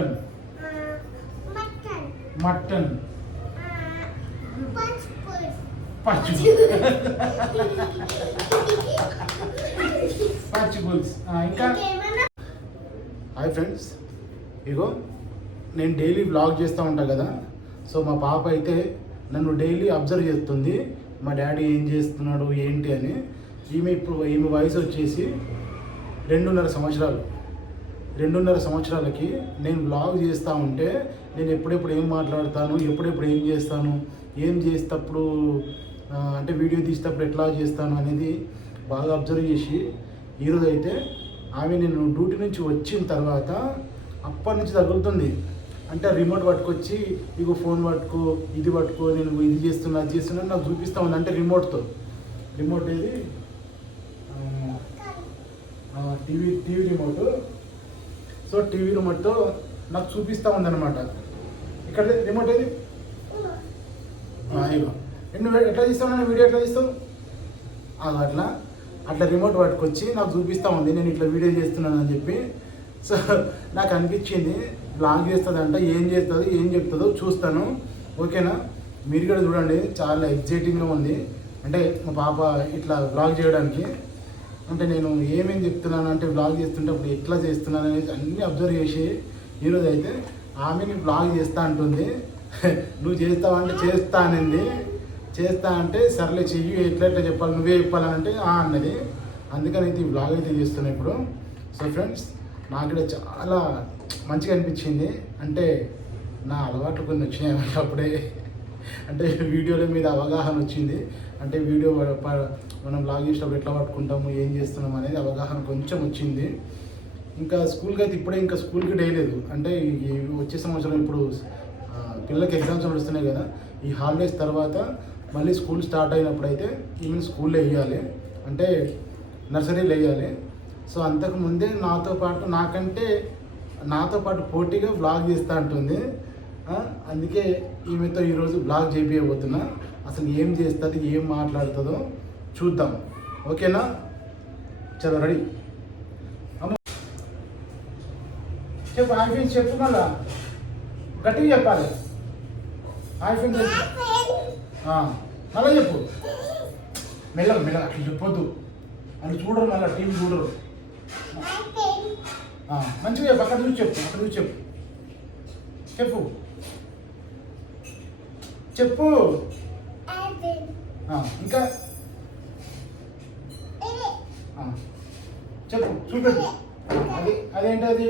Chicken, mutton, పచ్చిపులుసు. ఇంకా hi friends, ఇగో నేను daily vlog చేస్తూ ఉంటాను కదా. సో మా పాప అయితే నన్ను డైలీ అబ్జర్వ్ చేస్తుంది, మా డాడీ ఏం చేస్తున్నాడు ఏంటి అని. ఈమె వయసు వచ్చేసి 2.5 సంవత్సరాలు. 2.5 సంవత్సరాలకి నేను వ్లాగ్ చేస్తూ ఉంటే నేను ఎప్పుడెప్పుడు ఏం మాట్లాడతాను, ఎప్పుడెప్పుడు ఏం చేస్తాను, ఏం చేసేటప్పుడు అంటే వీడియో తీసేటప్పుడు ఎట్లా చేస్తాను అనేది బాగా అబ్జర్వ్ చేసి ఈరోజు అయితే ఆమె నేను డ్యూటీ నుంచి వచ్చిన తర్వాత అప్పటి నుంచి తగులుతుంది. అంటే రిమోట్ పట్టుకొచ్చి ఇగో ఫోన్ పట్టుకో, ఇది పట్టుకో, నేను ఇది చేస్తున్నా అది చేస్తున్నా నాకు చూపిస్తూ ఉంది. అంటే రిమోట్ ఏది టీవీ రిమోట్. సో టీవీ రిమోట్తో నాకు చూపిస్తూ ఉందన్నమాట. ఇక్కడ రిమోట్ ఏది ఇగో నువ్వు ఎట్లా తీస్తావు, నేను వీడియో ఎట్లా తీస్తావు అట్లా రిమోట్ పట్టుకొచ్చి నాకు చూపిస్తూ ఉంది నేను ఇట్లా వీడియో చేస్తున్నానని చెప్పి. సో నాకు అనిపించింది బ్లాగ్ చేస్తుందంట, ఏం చేస్తుంది ఏం చెప్తుందో చూస్తాను. ఓకేనా, మీరు కూడా చూడండి, చాలా ఎగ్జైటింగ్గా ఉంది. అంటే మా పాప ఇట్లా బ్లాగ్ చేయడానికి అంటే నేను ఏమేమి చెప్తున్నాను అంటే బ్లాగ్ చేస్తుంటే అప్పుడు ఎట్లా చేస్తున్నాను అనేది అన్నీ అబ్జర్వ్ చేసి ఈరోజు అయితే ఆమెని బ్లాగ్ చేస్తా అంటుంది. నువ్వు చేస్తావంటే చేస్తా అనింది. చేస్తా అంటే సర్లే చెయ్యి, ఎట్లా చెప్పాలి నువ్వే చెప్పాలని అంటే అన్నది. అందుకని అయితే ఈ బ్లాగ్ అయితే చేస్తున్నా ఇప్పుడు. సో ఫ్రెండ్స్, నాకు కూడా చాలా మంచిగా అనిపించింది. అంటే నా అలవాట్లు కొన్ని వచ్చినాయి అప్పుడే. అంటే వీడియోల మీద అవగాహన వచ్చింది. అంటే వీడియో మనం బ్లాగ్ చేసినప్పుడు ఎట్లా పట్టుకుంటాము, ఏం చేస్తున్నాం అనేది అవగాహన కొంచెం వచ్చింది. ఇంకా స్కూల్కి అయితే ఇప్పుడే ఇంకా స్కూల్కి డేయలేదు. అంటే ఈ వచ్చే సంవత్సరం ఇప్పుడు పిల్లలకి ఎగ్జామ్స్ నడుస్తున్నాయి కదా, ఈ హాలిడేస్ తర్వాత మళ్ళీ స్కూల్ స్టార్ట్ అయినప్పుడు అయితే ఈవెన్ స్కూల్లో వేయాలి, అంటే నర్సరీలో వేయాలి. సో అంతకుముందే నాతో పాటు పోటీగా బ్లాగ్ చేస్తూ ఉంటుంది. అందుకే ఈమెతో ఈరోజు బ్లాగ్ చేయించబోతున్నా. అసలు ఏం చేస్తుంది, ఏం మాట్లాడుతుందో చూద్దాం. ఓకేనా, చలో రెడీ. అమ్మ చెప్పు, హాయ్ ఫ్రెండ్స్ చెప్పు, మళ్ళా గట్టిగా చెప్పాలి. హాయ్ ఫ్రెండ్స్ మళ్ళీ చెప్పు, మెల్లగా అట్లా చెప్పొద్దు, అని చూడరు, మళ్ళీ టీవీ చూడరు. మంచిగా చెప్పు, అక్కడ చూసి చెప్పు ఇంకా చెప్పు, చూపెట్టు. అదేంటి అది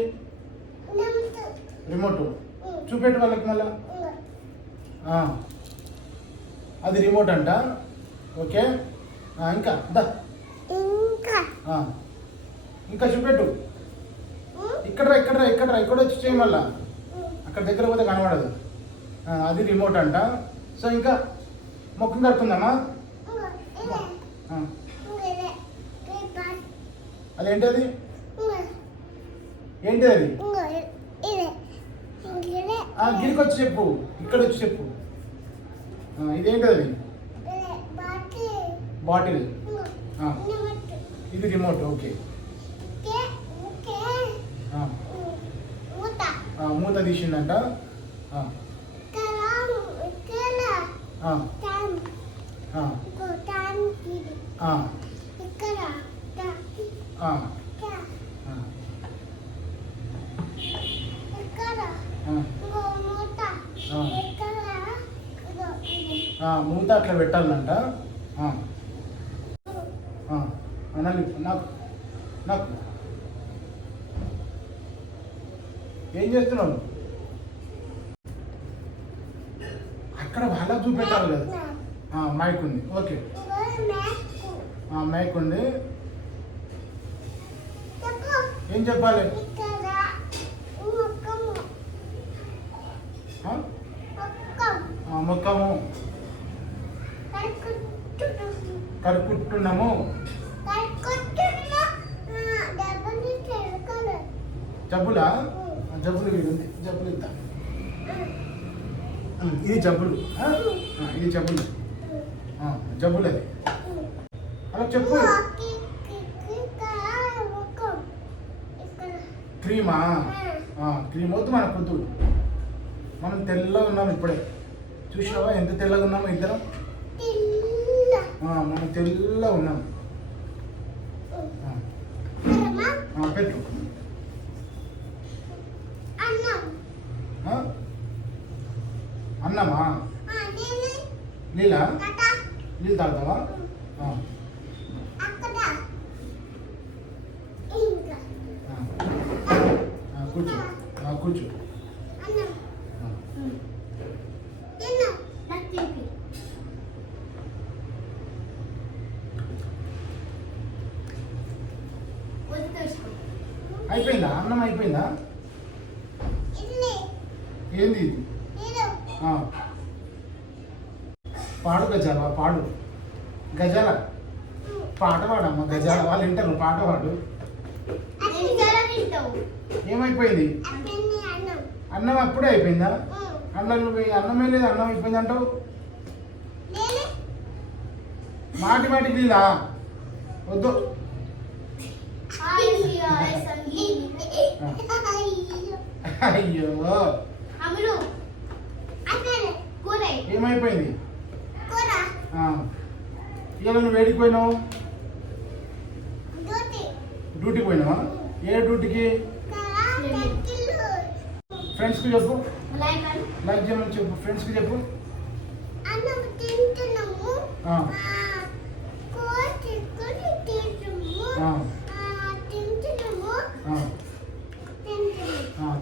రిమోట్ చూపెట్టు వాళ్ళకి మళ్ళా. అది రిమోట్ అంట. ఓకే, ఇంకా చూపెట్టు. ఇక్కడ వచ్చి చేయి, మళ్ళా అక్కడ దగ్గర పోతే కనబడదు. అది రిమోట్ అంట. సో ఇంకా మొక్కం కడుతుందమ్మా. అదేంటి అది గిరికి వచ్చి చెప్పు, ఇక్కడ వచ్చి చెప్పు. ఇదేంటి అది బాటిల్. ఇది రిమోట్. ఓకే, మూత తీసిందంట. మూత అట్లా పెట్టాలంట. నాకు ఏం చేస్తున్నావు అక్కడ వాళ్ళకు చూపెట్టాలి కదా. మైక్ ఉంది. ఓకే, మైక్ ఉంది. ఏం చెప్పాలి? మొక్కము కడుక్కుంటున్నాము. జబ్బులా? జబ్బులు ఉంది, జబ్బులు ఇద్దాం. ఇది జబ్బులు, జబ్బులు అది. అలా చెప్పు. క్రీమా? క్రీమ్ వద్దు మన కొద్దు. మనం తెల్లగా ఉన్నాం ఇప్పుడే. చూసినావా ఎంత తెల్లగా ఉన్నామో ఇద్దరం? మనం తెల్లగా ఉన్నాం. పెట్టు. అన్నమా? నీళ్ళ నీళ్ళు తాగుతావా? కూర్చో కూర్చో. అయిపోయిందా? అన్నం అయిపోయిందా? ఏంది ఇది? పాడు గజాల, పాడు గజాల, పాట పాడమ్మా. గజాల వాళ్ళు వింటారు, పాట పాడు. ఏమైపోయింది? అన్నం అప్పుడే అయిపోయిందా? అన్నం అన్నమే లేదు, అన్నం అయిపోయింది అంటావు. మాటి మాటికి నీలా వద్దు. అయ్యో ఏమైపోయింది? ఇవాళ నువ్వు వేడికి పోయినావు? డ్యూటీకి పోయినావా? ఏ డ్యూటీకి? ఫ్రెండ్స్కి చెప్పు, లైక్ చేయమని చెప్పు. ఫ్రెండ్స్కి చెప్పు.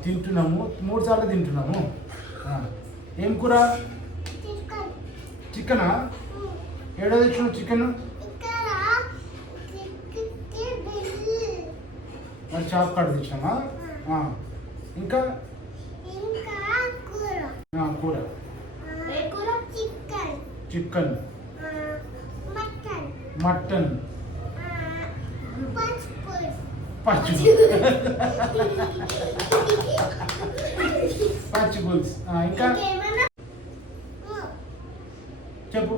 తింటున్నాము, 3 సార్లు తింటున్నాము. ఏం కూర? చికెనా? ఏడో తెచ్చిన చికెన్? మరి షాప్ కాడ తెచ్చినామా? ఇంకా కూర చికెన్, మటన్, పచ్చి పులుసు. ఇంకా చెప్పు.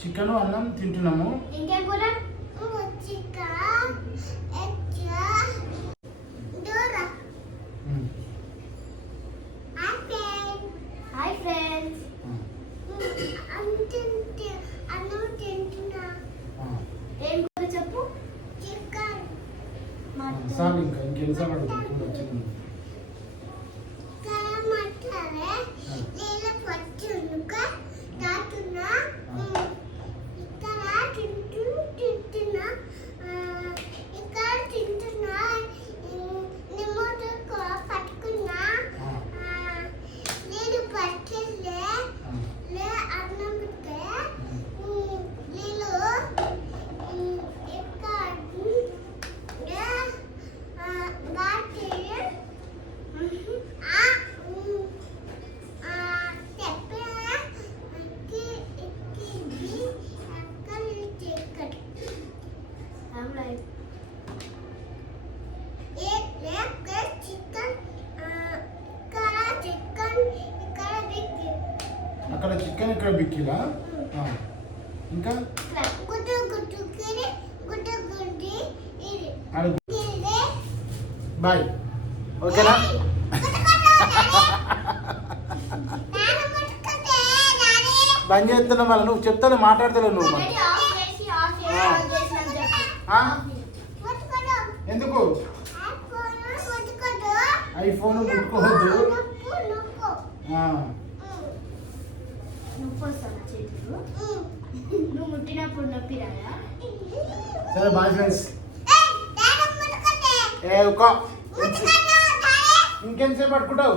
చికెన్ అన్నం తింటున్నాము. సార్ ఇంకా ఇంకెన్నిసార్లు అడుగుతుంది? అక్కడ చికెన్, ఇక్కడ బిక్కిలా. ఇంకా బాయ్. ఓకేనా? బంద్ చేస్తున్నా మళ్ళీ. నువ్వు చెప్తాను, మాట్లాడతావు నువ్వు. ఎందుకు? ఐఫోన్ ముట్టుకోవద్దు. సరే బాయ్ ఫ్రెండ్స్. ఇంకెంతసేపు పట్టుకుంటావు?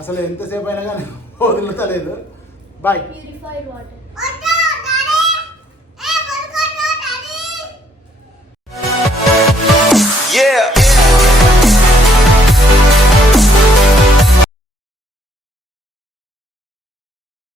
అసలు ఎంతసేపు అయినా కానీ వదులుతలేదు. బాయ్.